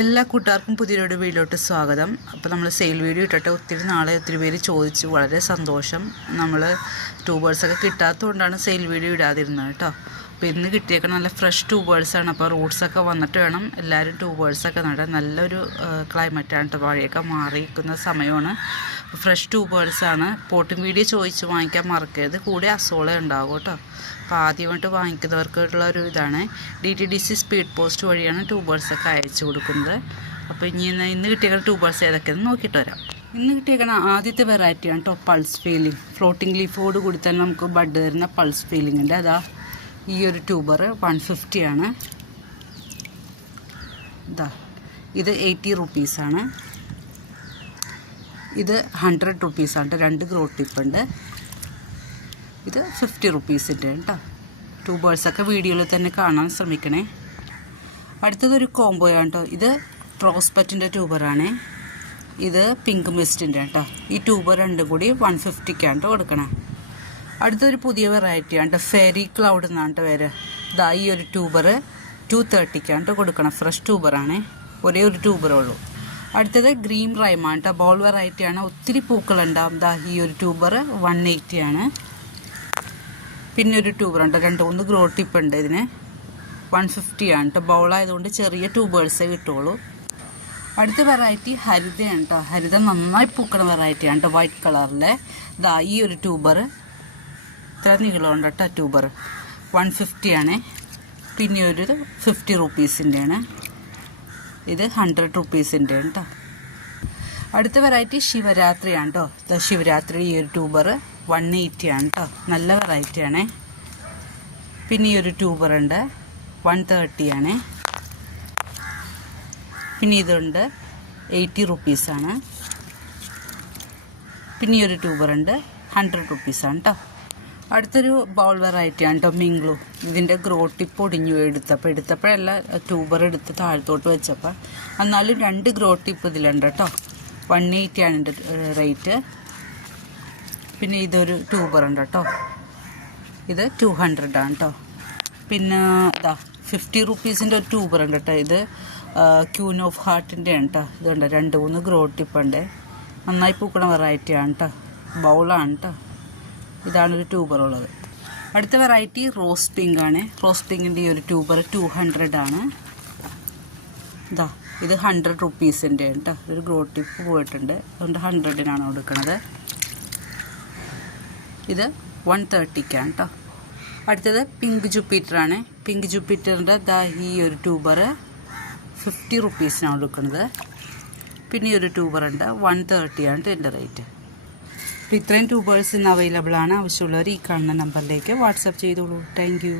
എല്ലാ കൂട്ടുകാർക്കും പുതിയൊരു വീഡിയോയിലോട്ട് സ്വാഗതം. അപ്പോൾ നമ്മൾ സെയിൽ വീഡിയോ ഇട്ടിട്ട് ഒത്തിരി പേര് ചോദിച്ചു. വളരെ സന്തോഷം. നമ്മൾ ട്യൂബേഴ്സൊക്കെ കിട്ടാത്തതുകൊണ്ടാണ് സെയിൽ വീഡിയോ ഇടാതിരുന്നത് കേട്ടോ. അപ്പോൾ ഇന്ന് കിട്ടിയേക്കാൻ നല്ല ഫ്രഷ് ട്യൂബേഴ്സാണ്. അപ്പോൾ റൂട്ട്സൊക്കെ വന്നിട്ട് വേണം എല്ലാവരും ട്യൂബേഴ്സൊക്കെ നടാൻ. നല്ലൊരു ക്ലൈമറ്റാണ് കേട്ടോ. മഴയൊക്കെ മാറിയിരിക്കുന്ന സമയമാണ്. ഫ്രഷ് ട്യൂബേഴ്സാണ്. പോട്ടിംഗ് വീഡിയോ ചോദിച്ച് വാങ്ങിക്കാൻ മറക്കരുത്. കൂടെ അസോള ഉണ്ടാകും കേട്ടോ. അപ്പോൾ ആദ്യമായിട്ട് വാങ്ങിക്കുന്നവർക്കുള്ള ഒരു ഇതാണ്. DTDC സ്പീഡ് പോസ്റ്റ് വഴിയാണ് ട്യൂബേഴ്സൊക്കെ അയച്ചു കൊടുക്കുന്നത്. അപ്പോൾ ഇന്ന് കിട്ടിയേക്കുന്ന ട്യൂബേഴ്സ് ഏതൊക്കെയെന്ന് നോക്കിയിട്ട് വരാം. ഇന്ന് കിട്ടിയേക്കുന്ന ആദ്യത്തെ വെറൈറ്റിയാണ് കേട്ടോ പൾസ് ഫീലിംഗ്. ഫ്ലോട്ടിംഗ് ലീഫോട് കൂടി തന്നെ നമുക്ക് ബഡ് തരുന്ന പൾസ് ഫീലിംഗിൻ്റെ അതാ ഈ ഒരു ട്യൂബർ 150 ആണ്. ഇതാ ഇത് 80 റുപ്പീസാണ്. ഇത് 100 റുപ്പീസാണ്. 2 ഗ്രോ ടിപ്പുണ്ട്. ഇത് 50 റുപ്പീസിൻ്റെ കേട്ടോ. ട്യൂബേഴ്സൊക്കെ വീഡിയോയിൽ തന്നെ കാണാൻ ശ്രമിക്കണേ. അടുത്തതൊരു കോംബോയാണ് കേട്ടോ. ഇത് പ്രോസ്പെക്റ്റിൻ്റെ ട്യൂബറാണ്. ഇത് പിങ്ക് മിസ്റ്റിൻ്റെ കേട്ടോ. ഈ ട്യൂബർ രണ്ടും കൂടി 150ക്കാണ് കേട്ടോ കൊടുക്കണേ. അടുത്തൊരു പുതിയ വെറൈറ്റിയാണ് കേട്ടോ. ഫെറി ക്ലൗഡ് എന്നാണ് കേട്ടോ പേര്. ഇതാ ഈ ഒരു ട്യൂബർ 230ക്കാണ് കേട്ടോ കൊടുക്കണം. ഫ്രഷ് ട്യൂബറാണ്. ഒരേ ഒരു ട്യൂബറേ ഉള്ളൂ. അടുത്തത് ഗ്രീൻ റൈമാണ് കേട്ടോ. ബോൾ വെറൈറ്റിയാണ്. ഒത്തിരി പൂക്കളുണ്ടാവും. ദാ ഈ ഒരു ട്യൂബർ 180 ആണ്. പിന്നെ ഒരു ട്യൂബറുണ്ട്. 2-3 ഗ്രോ ടിപ്പ് ഉണ്ട്. ഇതിന് 150 ആണ് കേട്ടോ. ബൗളായതുകൊണ്ട് ചെറിയ ട്യൂബേഴ്സേ കിട്ടുള്ളൂ. അടുത്ത വെറൈറ്റി ഹരിതയാണ് കേട്ടോ. ഹരിത നന്നായി പൂക്കണ വെറൈറ്റിയാണ് കേട്ടോ. വൈറ്റ് കളറിലെ ഇതാ ഈ ഒരു ട്യൂബർ ഇത്ര നീളമുണ്ട് കേട്ടോ. ട്യൂബർ 150 ആണ്. പിന്നെ ഒരു 50 റുപ്പീസിൻ്റെ ആണ്. ഇത് 100 റുപ്പീസിൻ്റെ ആണ് കേട്ടോ. അടുത്ത വെറൈറ്റി ശിവരാത്രിയാണ് കേട്ടോ. ശിവരാത്രി ഈ ഒരു ട്യൂബർ 180 ആണ് കേട്ടോ. നല്ല വെറൈറ്റിയാണ്. പിന്നെ ഈ ഒരു ട്യൂബറുണ്ട് 130 ആണ്. പിന്നെ ഇതുണ്ട് 80 റുപ്പീസാണ്. പിന്നെ ഈ ഒരു ട്യൂബറുണ്ട് 100 റുപ്പീസാണ് കേട്ടോ. അടുത്തൊരു ബൗൾ വെറൈറ്റിയാണ് കേട്ടോ. മിംഗ്ലു. ഇതിൻ്റെ ഗ്രോ ടിപ്പ് ഒടിഞ്ഞു എടുത്തപ്പോഴല്ല ട്യൂബർ എടുത്ത് താഴത്തോട്ട് വെച്ചപ്പോൾ. എന്നാലും 2 ഗ്രോ ടിപ്പ് ഇതിലുണ്ട് കേട്ടോ. 180 ആണ് ഇതിൻ്റെ റേറ്റ്. പിന്നെ ഇതൊരു ട്യൂബറുണ്ട് കേട്ടോ. ഇത് 200 ആണ് കേട്ടോ. പിന്നെ ഇതാ 50 റുപ്പീസിൻ്റെ ഒരു ട്യൂബറുണ്ട് കേട്ടോ. ഇത് ക്യൂൻ ഓഫ് ഹാർട്ടിൻ്റെ ആണ് കേട്ടോ. ഇതുണ്ട് 2-3 ഗ്രോ ടിപ്പുണ്ട്. നന്നായി പൂക്കണ വെറൈറ്റിയാണ് കേട്ടോ. ബൗളാണ് കേട്ടോ. ഇതാണൊരു ട്യൂബർ ഉള്ളത്. അടുത്ത വെറൈറ്റി റോസ് പിങ്ക് ആണ്. റോസ് പിങ്കിൻ്റെ ഈ ഒരു ട്യൂബർ 200 ആണ്. ഇതാ ഇത് 100 റുപ്പീസിൻ്റെ കേട്ടോ. ഒരു ഗ്രോ ടിപ്പ് പോയിട്ടുണ്ട്. അതുകൊണ്ട് 100-നാണ് കൊടുക്കുന്നത്. ഇത് 130ക്കാണ് കേട്ടോ. അടുത്തത് പിങ്ക് ജുപ്പിറ്ററാണ്. പിങ്ക് ജുപ്പിറ്ററിൻ്റെ ദാ ഈ ഒരു ട്യൂബർ 50 റുപ്പീസിനാണ് കൊടുക്കുന്നത്. പിന്നെ ഈ ഒരു ട്യൂബറുണ്ട് 130 ആണ് ഇതിൻ്റെ റേറ്റ്. അപ്പോൾ ഇത്രയും ട്യൂബേഴ്സ് ഇന്ന് അവൈലബിൾ ആണ്. ആവശ്യമുള്ളവർ ഈ കാണുന്ന നമ്പറിലേക്ക് വാട്സപ്പ് ചെയ്തോളൂ. Thank you.